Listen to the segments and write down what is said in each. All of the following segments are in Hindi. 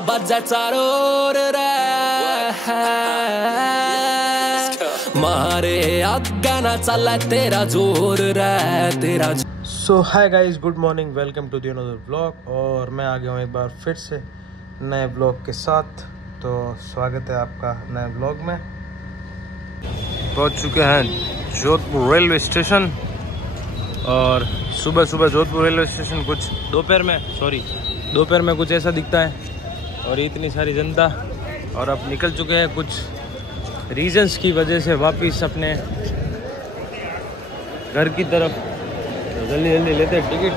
बजा चारों ओर रे मारे आगा ना चला तेरा जोर रे तेरा। So hi guys, good morning, welcome to the another vlog. और मैं आ गया हूँ एक बार फिर से नए व्लॉग के साथ। तो स्वागत है आपका नए व्लॉग में। पहुँच चुके हैं जोधपुर रेलवे स्टेशन। और सुबह सुबह जोधपुर रेलवे स्टेशन कुछ दोपहर में कुछ ऐसा दिखता है और इतनी सारी जनता। और अब निकल चुके हैं कुछ रीजंस की वजह से वापस अपने घर की तरफ। तो जल्दी जल्दी लेते हैं टिकट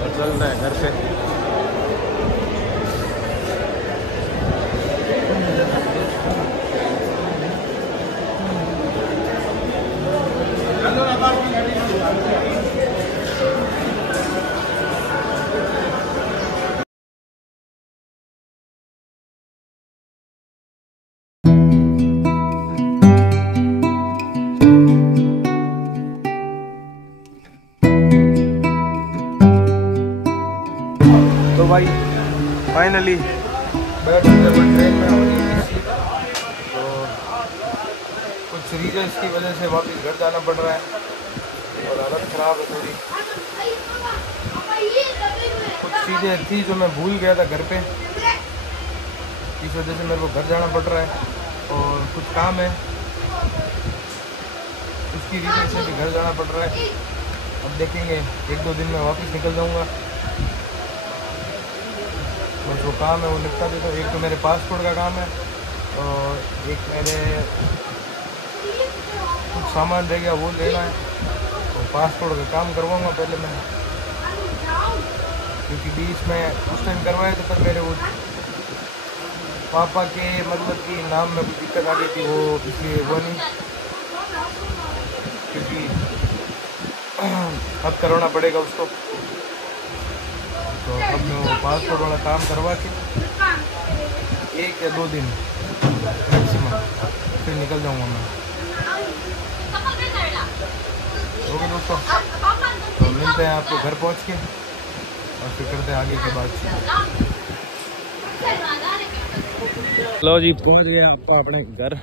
और चल रहे हैं घर पे। तो भाई फाइनली बैठ गए ट्रेन में। तो कुछ रीजन्स की वजह से वापस घर जाना पड़ रहा है और हालत ख़राब है थोड़ी। कुछ चीज़ें थी जो मैं भूल गया था घर पे, इस वजह से मेरे को घर जाना पड़ रहा है। और कुछ काम है उसकी रीजन से भी घर जाना पड़ रहा है। अब देखेंगे, एक दो दिन में वापस निकल जाऊँगा। और जो काम है वो निपटा देता हूँ। एक तो मेरे पासपोर्ट का काम है और एक मेरे कुछ सामान रह गया वो लेना है। तो पासपोर्ट का काम करवाऊँगा पहले मैं, क्योंकि बीच में उस टाइम करवाए थे पर मेरे वो पापा के मतलब कि नाम में कुछ दिक्कत आ गई थी, वो इसलिए वो नहीं, क्योंकि अब करवाना पड़ेगा उसको। तो अब मैं वो पासपोर्ट वाला काम करवा के 1 या 2 दिन मैक्सिमम फिर निकल जाऊंगा मैं। ओके दोस्तों, तो मिलते हैं आपको घर पहुंच के और फिर करते हैं आगे की बात। लो जी, पहुंच गए आपका अपने घर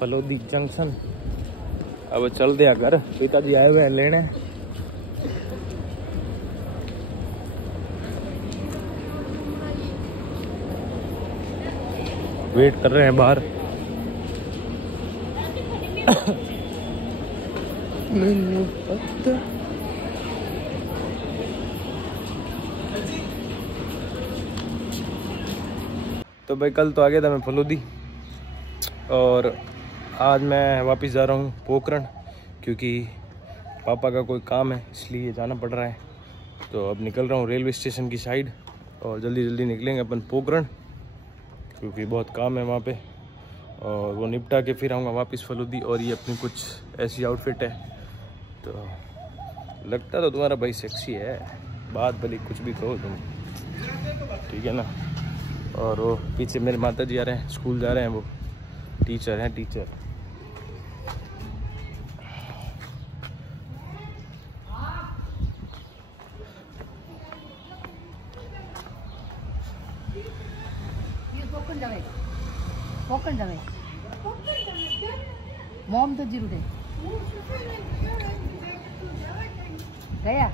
फलोदी जंक्शन। अब चल दिया घर, पिताजी आए हुए हैं लेने। वेट कर रहे हैं बाहर। तो भाई कल तो आ गया था मैं फलोदी और आज मैं वापस जा रहा हूँ पोखरण, क्योंकि पापा का कोई काम है इसलिए जाना पड़ रहा है। तो अब निकल रहा हूँ रेलवे स्टेशन की साइड और जल्दी जल्दी निकलेंगे अपन पोखरण, क्योंकि बहुत काम है वहाँ पे। और वो निपटा के फिर आऊँगा वापस फलोदी। और ये अपनी कुछ ऐसी आउटफिट है। तो लगता तो तुम्हारा भाई सेक्सी है, बात भले कुछ भी कहो तुम, ठीक है ना। और वो पीछे मेरे माता जी आ रहे हैं, स्कूल जा रहे हैं, वो टीचर हैं, टीचर। मॉम तो जरूर है गया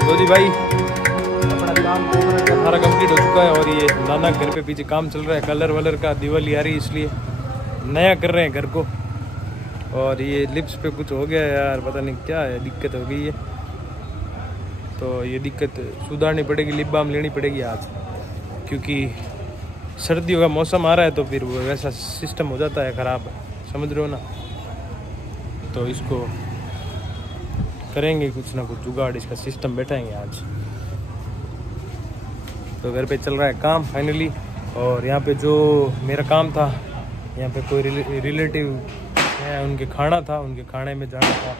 तो जी भाई अपना काम सारा कंप्लीट हो चुका है। और ये नाना घर पे पीछे काम चल रहा है, कलर वलर का, दिवाली आ रही है इसलिए नया कर रहे हैं घर को। और ये लिप्स पे कुछ हो गया है यार, पता नहीं क्या है, दिक्कत हो गई है। तो ये दिक्कत सुधारनी पड़ेगी, लिप बाम लेनी पड़ेगी आज, क्योंकि सर्दियों का मौसम आ रहा है तो फिर वो वैसा सिस्टम हो जाता है ख़राब, समझ रहे हो ना। तो इसको करेंगे कुछ ना कुछ जुगाड़, इसका सिस्टम बैठाएंगे आज। तो घर पे चल रहा है काम फाइनली। और यहाँ पे जो मेरा काम था, यहाँ पे कोई रिलेटिव है, उनके खाना था, उनके खाने में जाना था,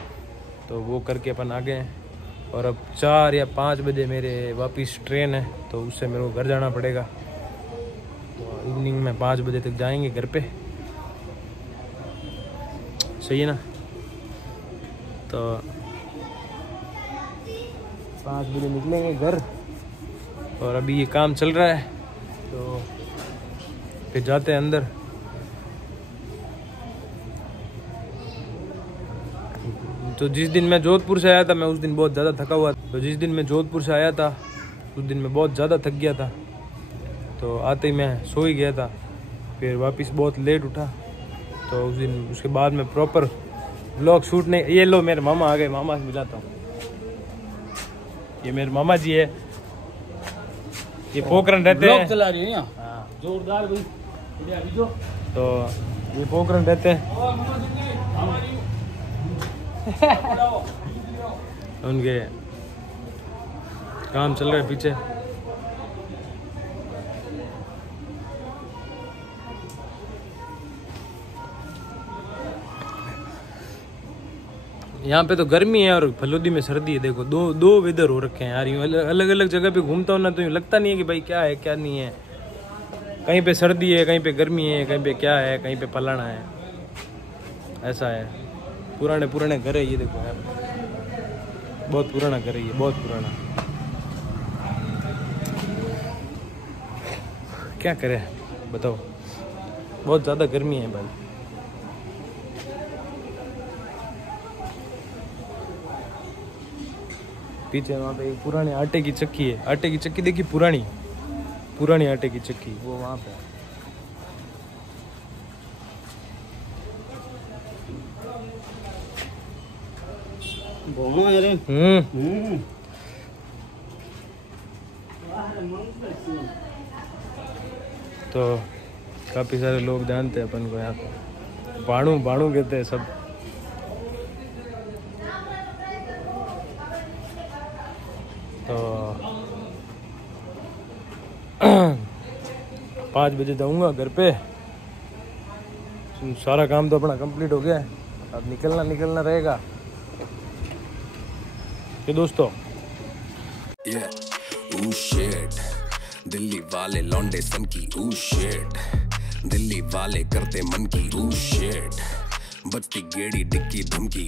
तो वो करके अपन आ गए हैं। और अब 4 या 5 बजे मेरे वापस ट्रेन है, तो उससे मेरे को घर जाना पड़ेगा। तो इवनिंग में 5 बजे तक जाएंगे घर पे, सही है ना। तो 5 बजे निकलेंगे घर, और अभी ये काम चल रहा है, तो फिर जाते हैं अंदर। तो जिस दिन मैं जोधपुर से आया था, मैं उस दिन बहुत ज़्यादा थका हुआ था। तो जिस दिन मैं जोधपुर से आया था उस दिन मैं बहुत ज़्यादा थक गया था, तो आते ही मैं सो ही गया था। फिर वापस बहुत लेट उठा, तो उस दिन उसके बाद मैं प्रॉपर व्लॉग शूट नहीं। ये लो मेरे मामा आ गए, मामा से मिलाता हूँ। ये मेरे मामा जी है, ये पोखरण रहते हैं, चला रही है जोरदार भाई। तो ये पोखरण रहते हैं, उनके काम चल रहा है पीछे। यहाँ पे तो गर्मी है और फलोदी में सर्दी है। देखो दो वेदर हो रखे हैं यार। यूँ अलग अलग जगह पे घूमता हूँ ना, तो यूँ लगता नहीं है कि भाई क्या है क्या नहीं है। कहीं पे सर्दी है, कहीं पे गर्मी है, कहीं पे क्या है, कहीं पे पलाना है, ऐसा है। पुराने घर है ये, देखो यार, बहुत पुराना घर है ये, बहुत पुराना। क्या करें बताओ, बहुत ज़्यादा गर्मी है भाई। पीछे वहाँ पे एक पुराने आटे की चक्की है, आटे की चक्की देखी, पुरानी आटे की चक्की, वो वहाँ पे। तो काफी सारे लोग जानते हैं अपन को यहाँ पे, बाणू कहते हैं सब। तो 5 बजे जाऊंगा घर पे। सारा काम तो अपना कंप्लीट हो गया है, अब निकलना रहेगा। ये दोस्तों दिल्ली वाले लौंडे सन की दिल्ली वाले करते मन की बच्ची गेड़ी डिक्की धमकी